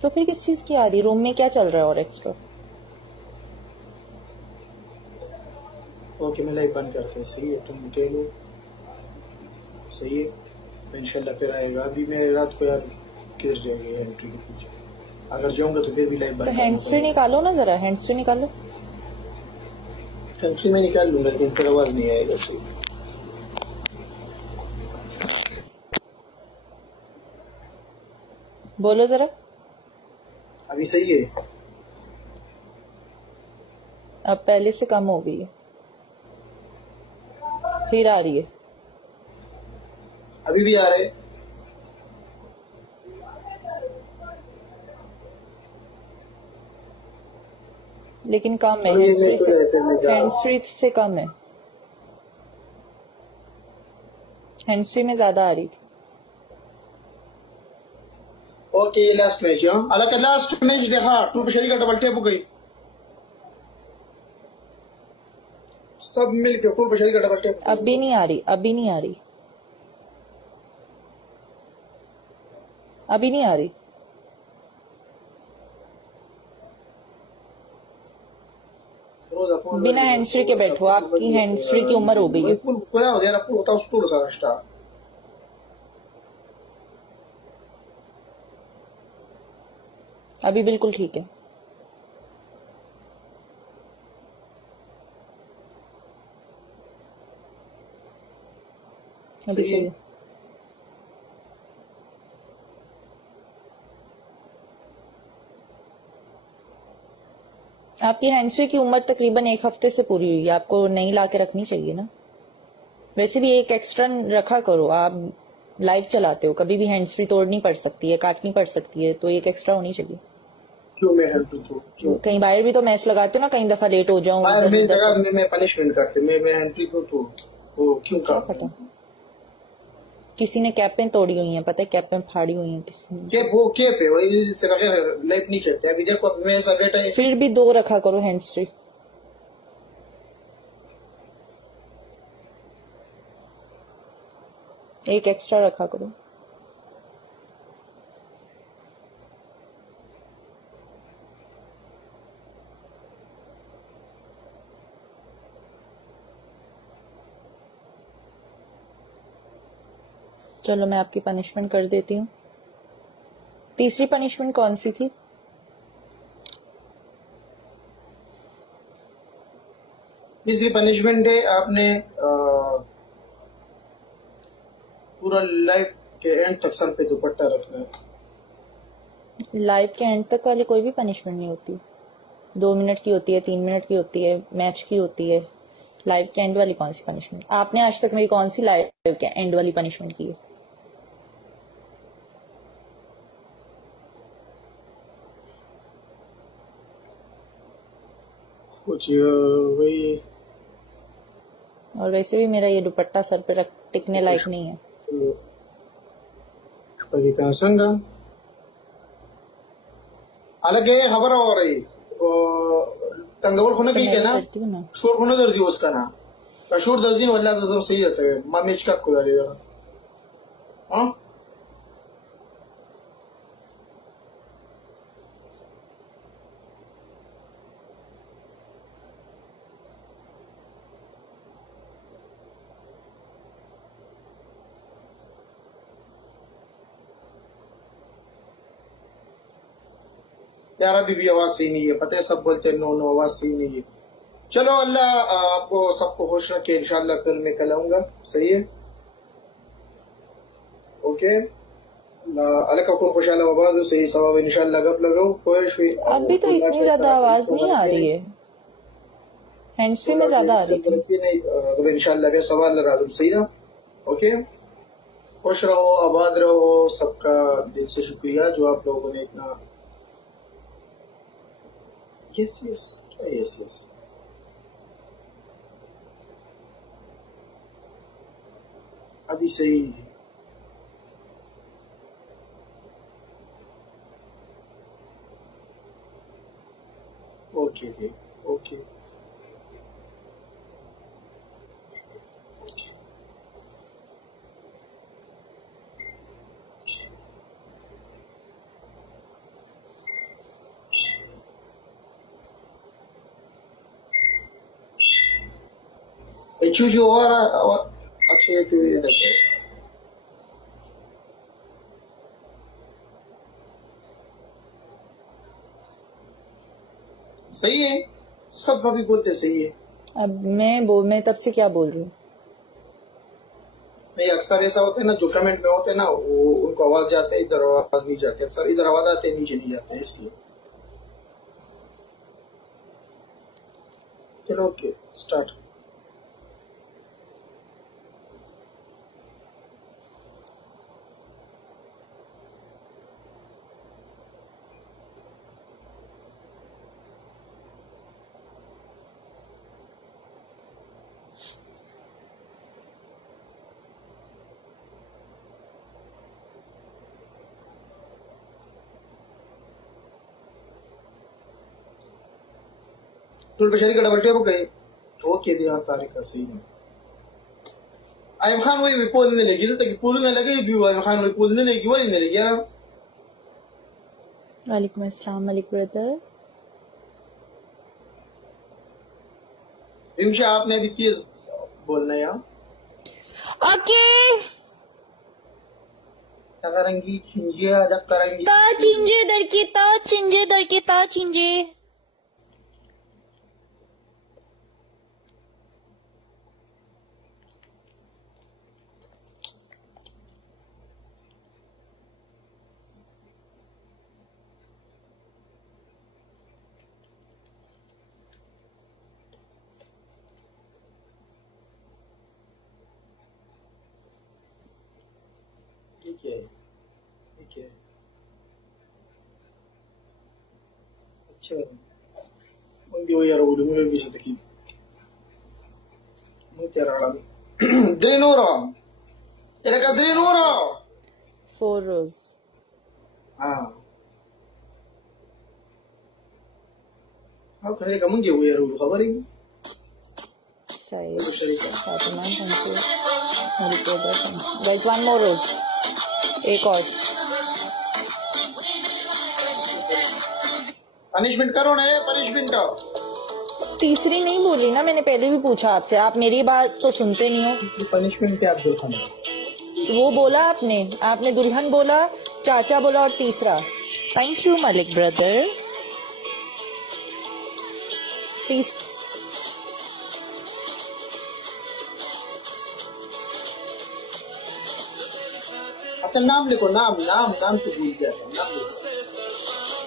तो फिर किस चीज की आ रही? रूम में क्या चल रहा है और एक्स्ट्रा? ओके मैं लाइव बंद करते हैं। सही है, तुम उठे लो। सही है, इंशाल्लाह फिर आएगा। अभी मैं रात को यार किधर जाएगी एंट्री के पीछे, अगर जाऊंगा तो फिर भी लाइव तो बंद हैंड्स फ्री निकालो ना, जरा हैंड्स फ्री निकालो। एंट्री में निकाल लूंगा लेकिन फिर आवाज नहीं आएगा। सही बोलो जरा। अभी सही है? अब पहले से कम हो गई है, फिर आ रही है। अभी भी आ रहे? लेकिन कम है, हैंड्स फ्री से कम है। हैंड्स फ्री में ज्यादा आ रही थी। Okay last match. अलग लास्ट मैच देखा, टू बशरी का डबल टैप हो गई, सब मिलके टू बशरी का डबल टैप। अब भी नहीं आ रही, अभी नहीं आ रही, अभी नहीं आ रही। बिना हैंड्स फ्री के बैठो, आपकी हैंड्स फ्री की उम्र हो गई है। पूरा हो गया, होता है सारा स्टार। अभी बिल्कुल ठीक है। अभी सही है। आपकी हैंड्स फ्री की उम्र तकरीबन 1 हफ्ते से पूरी हुई है, आपको नई ला के रखनी चाहिए ना। वैसे भी एक एक्स्ट्रा रखा करो, आप लाइव चलाते हो, कभी भी हैंड्स फ्री तोड़नी पड़ सकती है, काटनी पड़ सकती है, तो एक एक्स्ट्रा होनी चाहिए। क्यों मैं हैंड फ्री? कई बार भी तो मैच लगाते हो ना, कई दफा लेट हो जाऊं। मैं पनिशमेंट करते, मैं हैंड फ्री तो क्यों क्या पता, किसी ने कैपें तोड़ी हुई हैं, पता है, कैपें फाड़ी हुई हैं किसी ने। कैप है वही, इससे बगैर लाइफ नहीं चलता। अभी देखो मैं ऐसा बैठा है। फिर भी 2 रखा करो हैंड्स फ्री। एक एक्स्ट्रा रखा करो। चलो मैं आपकी पनिशमेंट कर देती हूँ। तीसरी पनिशमेंट कौन सी थी? तीसरी पनिशमेंट है, आपने पूरा लाइफ के एंड तक सर पे दुपट्टा रखना है। लाइव के एंड तक वाली कोई भी पनिशमेंट नहीं होती। 2 मिनट की होती है, 3 मिनट की होती है, मैच की होती है। लाइव के एंड वाली कौन सी पनिशमेंट? आपने आज तक मेरी कौन सी लाइव के एंड वाली पनिशमेंट की है? कुछ वही। और वैसे भी मेरा ये दुपट्टा सर पे टिकने लायक नहीं है। हालांकि खबर हो रही तंगवर खुने की है ना, शोर खुने दर्जी उसका ना, शोर दर्जी ने वल्लाह सब सही रहता है। माँ मैच का को डालेगा। हाँ यार, अभी भी आवाज सही नहीं है, पता है सब बोलते हैं नो नो आवाज सही नहीं है। चलो अल्लाह आपको सबको खुश रखे, इंशाल्लाह फिर मैं कल आऊंगा। सही है, ओके। अल्लाह का खूब खुशहाल आवाज सही सवाब इंशाल्लाह गप लगाओ। अभी तो इतनी ज्यादा आवाज नहीं आ रही है, हैंड्स फ्री में ज्यादा आ रही थी। तो इंशाल्लाह वे सवाल राजुल सही ना। ओके, खुश रहो, आबाद रहो। सबका दिल से शुक्रिया जो आप लोगों ने इतना। यस यस क्या यस यस? अभी सही है। Okay okay. choose your अच्छा ये क्यों इधर पे सही है, सब अभी बोलते सही है। अब मैं तब से क्या बोल रही हूँ? नहीं, अक्सर ऐसा होता है ना, जो कमेंट में होते हैं ना, वो उनको आवाज जाते है, इधर आवाज नहीं जाते, अक्सर इधर आवाज आते हैं, नीचे नहीं जाते, इसलिए। चलो ओके, स्टार्ट। बशरी का डबल टेप गए तो के दिया तारीख सही है। आयम खान वही बोलने लगी तो कि बोलने लगे भी आयम खान वही बोलने लगी वही नहीं लगी यार। वालेकुम अस्सलाम मलिक ब्रदर। रिमशा आपने अभी तेज बोलना है। ओके करेंगी चिंजे अलग करेंगी ता चिंजे दर की ता चिंजे दर की ता चिंजे। ठीक है अच्छा मंदी वो यार वो मुझे भी चलता कि मुझे तेरा आला दिनोरा तेरे का दिनोरा 4 rows। हाँ हाँ करने का मंदी वो यार वो खबर ही सही Fatima thank you Malik brother guys 1 more rows एक और पनिशमेंट करो ना, पनिशमेंट तीसरी नहीं बोली ना, मैंने पहले भी पूछा आपसे, आप मेरी बात तो सुनते नहीं हो। पनिशमेंट क्या दुल्हन वो बोला आपने दुल्हन बोला, चाचा बोला और तीसरा। Thank you Malik brother. अच्छा नाम लिखो, नाम से भूल गया था, नाम लिखो।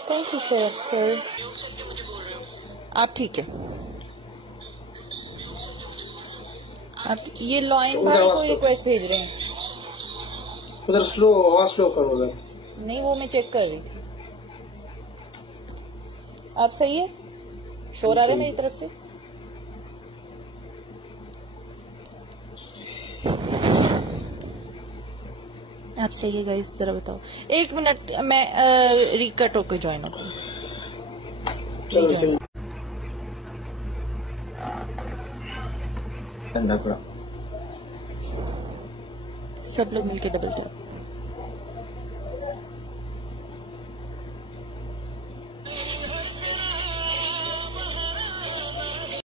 Thank you sir. आप ठीक है? आप ये लॉइन भाई कोई रिक्वेस्ट भेज रहे हैं उधर, आवाज स्लो करो उधर। नहीं वो मैं चेक कर रही थी। आप सही है? शोर आ रहा है मेरी तरफ से? आप सही है गाइस, जरा बताओ। 1 मिनट मैं रिकट होकर ज्वाइन होता हूँ। चलो सही। सब लोग मिलके डबल टैप।